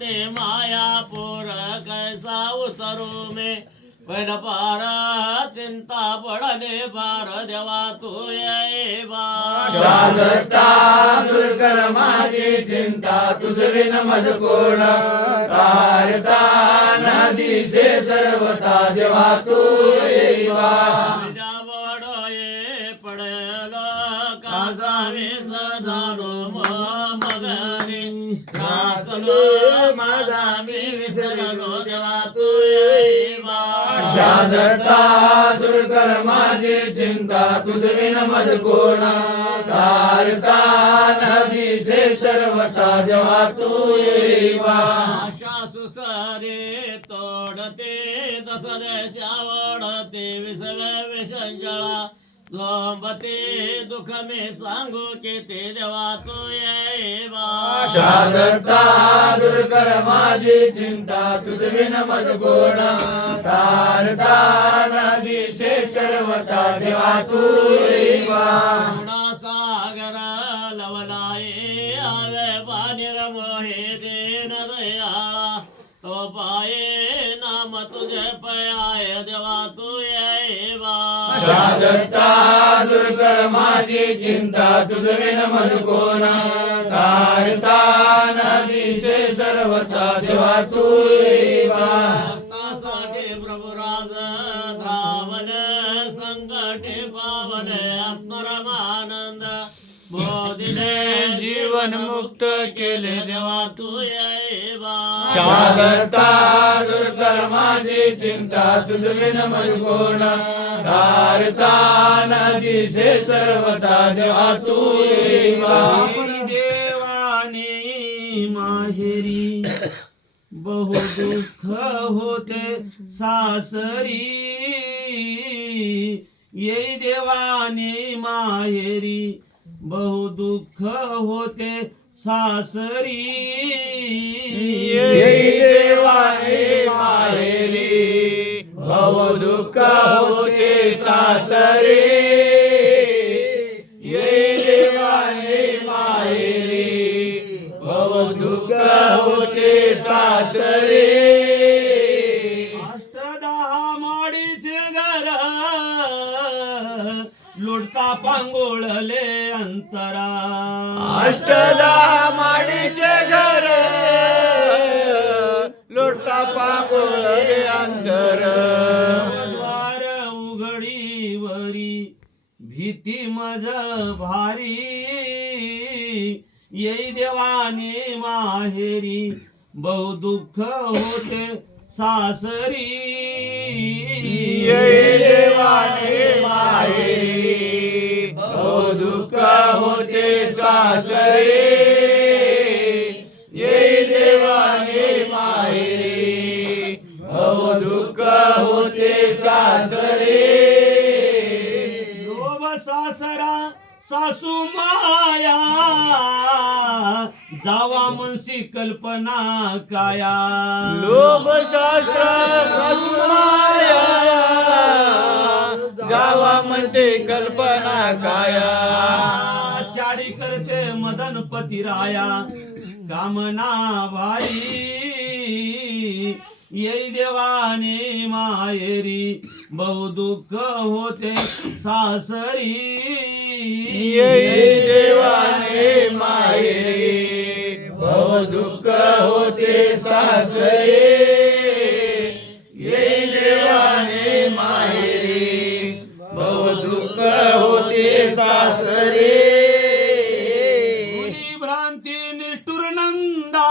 ते मायापुर कैसा उतरू में पण पार चिंता पडले पार देवा तू ये बा शांतता दूर कर माझी चिंता तुझ विन मज कोण तारता नदी से सर्वता देवा तू येवा ये पडेल कासावे झालो मगरी रासलो माझा मी विसरलो देवा तू येवा शांतता दूर कर माझी चिंता तुझ विन मज कोण तारता नदी से सर्वता देवा तू येवा सुसरे तोडते तस देशावडते विसव विसंजळा लोंबते दुःख मे सांगू की ते देवा तू येवा शांतता दूर कर माझी चिंता तुझ विन मज कोण तारता नदी से सर्वता देवा तू येवा सागर लवलाये आवे पानिर मोहे देन दयाळा तो पाये नाम तुझे पयाय देवा तू येवा शांतता दूर कर माझी चिंता तुझ विन मज कोण तारता नदी से सर्वता देवा तू येवा भक्तासाठी प्रभुराज धावल संकटे पावन आत्मरमानंद बोधिले जीवन मुक्त केले देवा तू येवा शांतता दूर कर माझी चिंता तुझ विन मज कोण तारता नदी से सर्वता देवा तू येवा देवाने माहेरी बहु दुःख होते सासरी ये देवाने माहेरी बहु दुःख होते सासरी देवाने माहेरी बहु दुःख होते सासरे ये देवाने माहेरी बहु दुःख होते सासरे अष्टदहा माडीचे घर लुटता पांगोळले अंतरा अष्टदहा माडीचे घर लोटता पांगोळले अंतर द्वार उघडीवरी भीती मज भारी येई देवाने माहेरी बहु दुःख होते सासरी ये देवाने माहेरी बहु दुःख होते सासरे ये देवाने माहेरी बहु दुःख होते सासरे लोभ सासरा सासू माया जावा मनसी कल्पना काया लोभ शास्त्र रसमाया जावा म्हणते कल्पना काया चाडी करते मदनपती राया कामना भाई येई देवाने माहेरी बहु दुःख होते सासरी ये देवाने माहेरी बहु दुःख होते सासरे ये देवाने माहेरी बहु दुःख होते सासरे भ्रांती निष्ठुर नंदा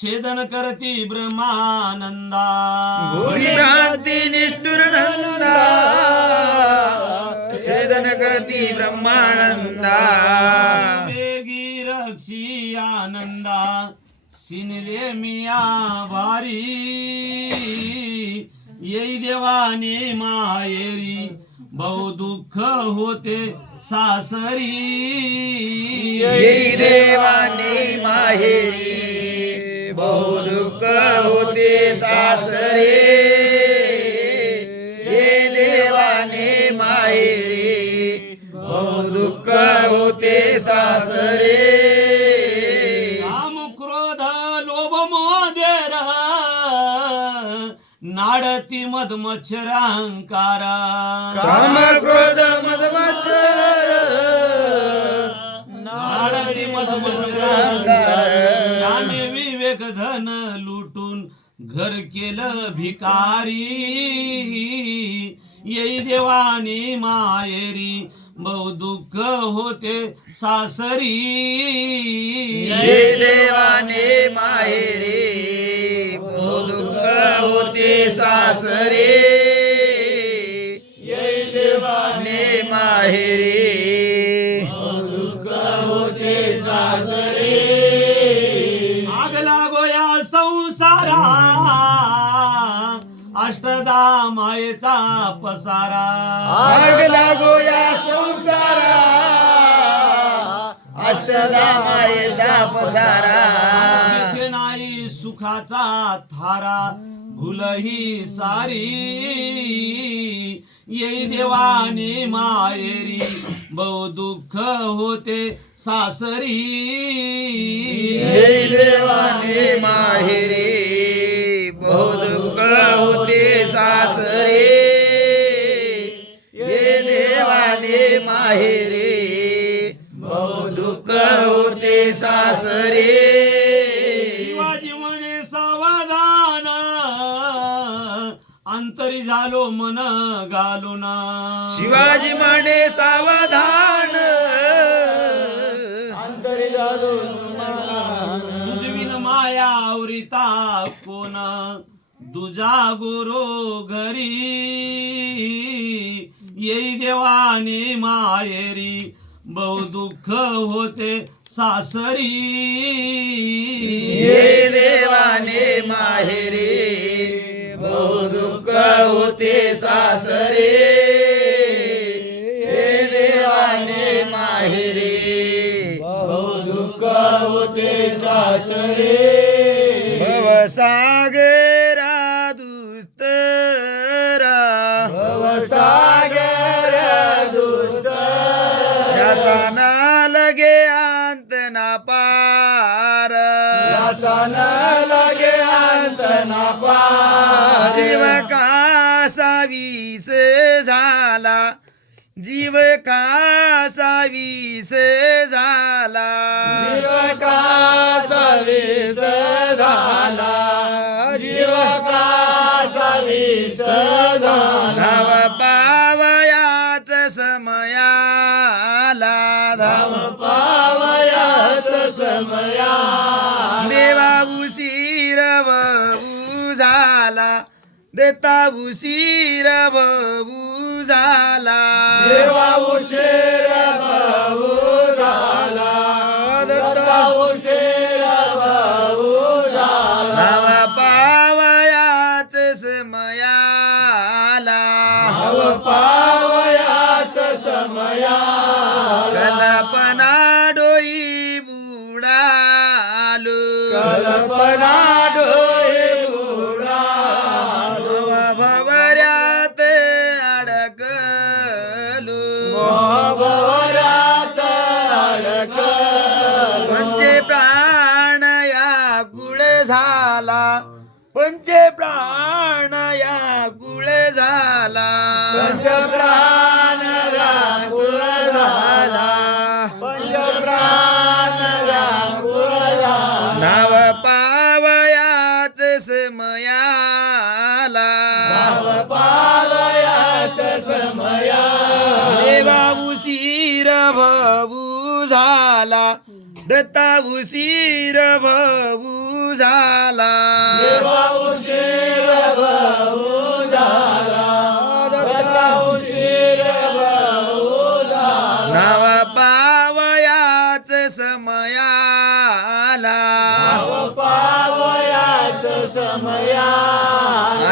छेदन करती ब्रह्मानंदा भूरी भ्रांती निष्ठुर नंदा छेदन करती ब्रह्मानंदा वेगी रक्षी आनंदा सिनले मिया भारी येई देवाने माहेरी बहु दुःख होते सासरी ये देवाने माहेरी बहु दुःख होते सासरे ये देवाने माहेरी बहु दुःख होते सासरे नाडती मधमच्छरांकारा काम क्रोध मदमच्छर नाडती मधमच्छरांकारा त्याने विवेक धन लुटून घर केलं भिकारी येई देवानी मायेरी बहु दुःख होते सासरी ये देवाने माहेरी दुःख होते सासरे ये देवाने माहेरी दुःख होते सासरे आग लागो या संसारा अष्टदा मायेचा पसारा आग लागो या संसारा अष्टदा मायेचा पसारा तिथे नाही सुखाचा थारा भूलही सारी येई देवाने मायेरी बहु दुःख होते सासरी ये देवाने माहेरी बहु दुःख होते सासरे ये देवाने माहेरी बहु दुःख होते सासरे शिवाजी म्हणे सावधान अंतरी झालो मन घालून शिवाजी माने सावधान अंतरी झालो तुझविन माया आवरिता कोण दुजा गुरु घरी येई देवाने मायेरी बहु दुःख होते सासरी ये देवाने माहेरी बहु दुःख होते सासरे ये देवाने माहेरी बहु दुःख होते सासरे भवसागरा दुस्तरा भवसागरा दुस्तरा याचा ना लगे अंत ना पार याचा ना लगे अंत ना पार जीव कासा विष झाला जीव कासा विष झाला जीव कासा विष झाला जीव कासा विष झाला धाव पावयाच समयाला धाव पावयाच समया देवा उशीर बहु झाला देता उशीर बहु झाला देवा उशीर बहु झाला देता उशीर बहु झाला धाव पावयाच समयाला धाव पावयाच समया कल्पना डोई बुडालो कल्पना डोई बुडालो भवऱ्यात अडकलो भवऱ्यात अडकलो पंचे प्राण या गुळ झाला पंचे प्राण या गुळ झाला पंच प्राण व्याकुळ झाला पंच प्राण व्याकुळ झाला नाव पावयाच समयाला नाव पावयाच समया देवा उशीर भवू झाला दत्ता उशीर भवू झाला देवा उशीर भवू झाला दत्ता उशीर भवू झाला नाव पावयाच समयाला नाव पावयाच समया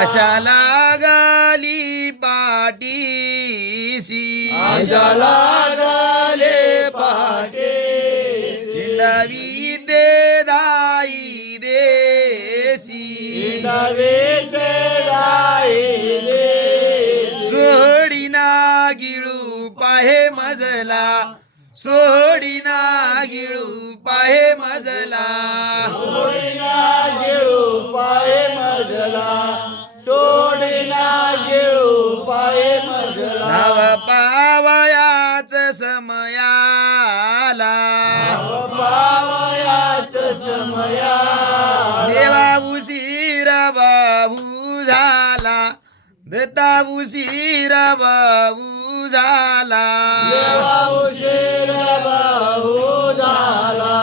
आशा लागाली पाठीसी आशा लागाले पाठीसी नवी दे दाई देसी नवी दे दाई देसी सोडीना गिळू पाहे मजला सोडीना गिळू पाहे मजला सोडीना गिळू पाहे मजला सो समया देवा उशिरा बाबू झाला दत्ता उशिरा बाबू झाला देवा उशिरा बाबू झाला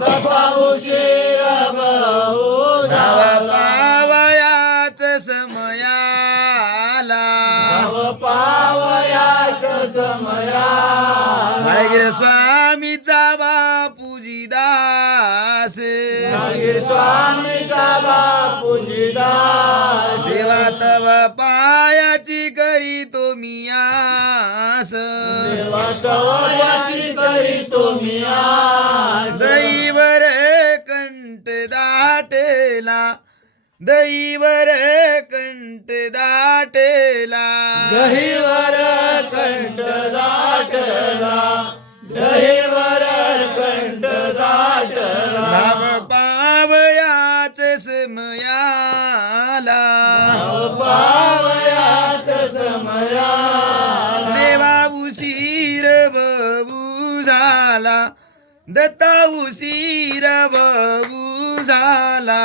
दत्ता उशिरा बाबू झाला पावयाच समयाला पावयाच समयाला माळगिर स्वामीचा बापूजी दास माळगिर स्वामीचा बापूजी दास देवा तव पायाची करी तो मी आस देवा तव पायाची करी तो मी आस दैवर कंठ दाटेला दहीवर कंठ दाटेला दहीवर कंठ दाटला दहीवर कंठ दाटला नाम पावयाच समयाला पावयाच समयाला देवा उशीर बाबू झाला दत्ता उशीर बाबू झाला